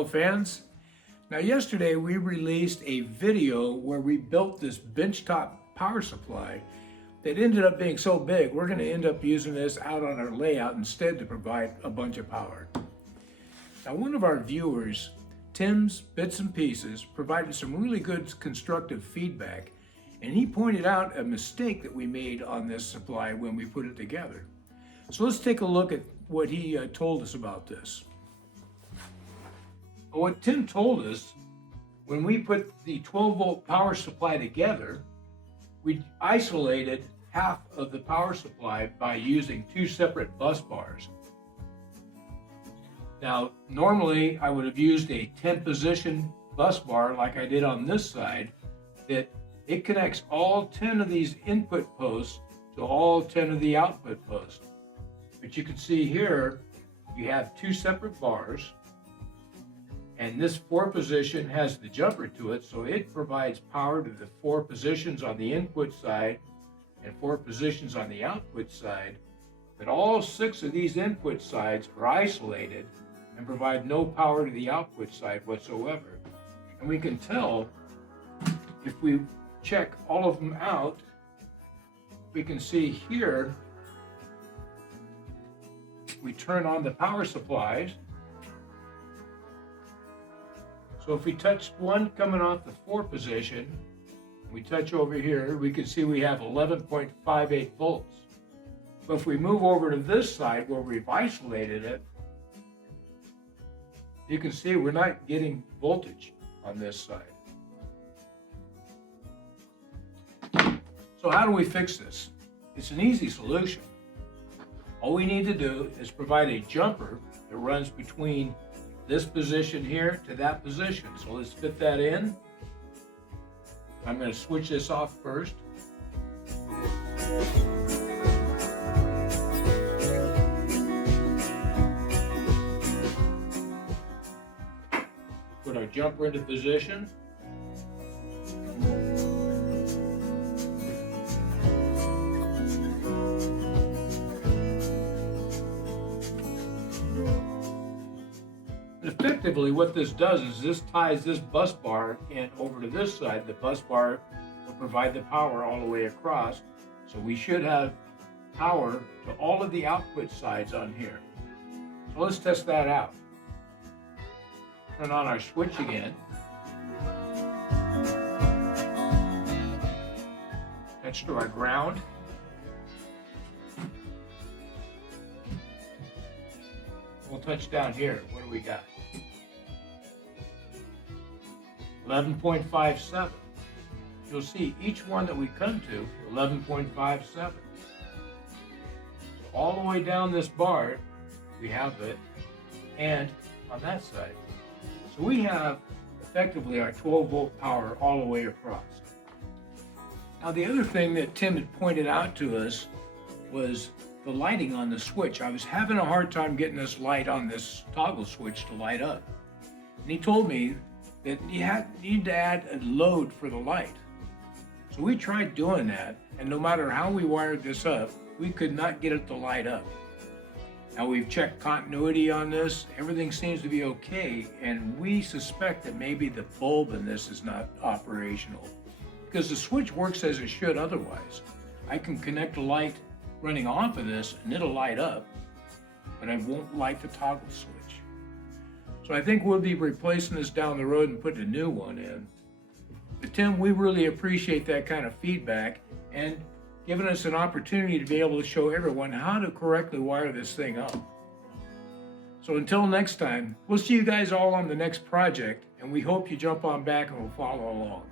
radio fans. Now yesterday we released a video where we built this benchtop power supply that ended up being so big we're going to end up using this out on our layout instead to provide a bunch of power. Now one of our viewers, Tim's Bits and Pieces, provided some really good constructive feedback, and he pointed out a mistake that we made on this supply when we put it together. So let's take a look at what he told us about this. What Tim told us, when we put the 12-volt power supply together, we isolated half of the power supply by using two separate bus bars. Now, normally I would have used a 10-position bus bar like I did on this side, that it connects all 10 of these input posts to all 10 of the output posts. But you can see here, you have two separate bars, and this 4 position has the jumper to it, so it provides power to the 4 positions on the input side and 4 positions on the output side. But all 6 of these input sides are isolated and provide no power to the output side whatsoever. And we can tell, if we check all of them out, we can see here, we turn on the power supplies. So if we touch one coming off the 4 position, we touch over here, we can see we have 11.58 volts. But if we move over to this side where we've isolated it, you can see we're not getting voltage on this side. So how do we fix this? It's an easy solution. All we need to do is provide a jumper that runs between this position here to that position. So let's fit that in. I'm going to switch this off first. Put our jumper into position. Effectively, what this does is this ties this bus bar in over to this side. The bus bar will provide the power all the way across. So we should have power to all of the output sides on here. So let's test that out. Turn on our switch again. Touch to our ground. We'll touch down here. What do we got? 11.57. You'll see each one that we come to, 11.57. So all the way down this bar, we have it, and on that side. So we have effectively our 12-volt power all the way across. Now the other thing that Tim had pointed out to us was the lighting on the switch. I was having a hard time getting this light on this toggle switch to light up. And he told me that you need to add a load for the light. So we tried doing that, and no matter how we wired this up, we could not get it to light up. Now we've checked continuity on this, everything seems to be okay, and we suspect that maybe the bulb in this is not operational, because the switch works as it should otherwise. I can connect a light running off of this and it'll light up, but I won't light the toggle switch. So I think we'll be replacing this down the road and putting a new one in. But Tim, we really appreciate that kind of feedback and giving us an opportunity to be able to show everyone how to correctly wire this thing up. So until next time, we'll see you guys all on the next project, and we hope you jump on back and will follow along.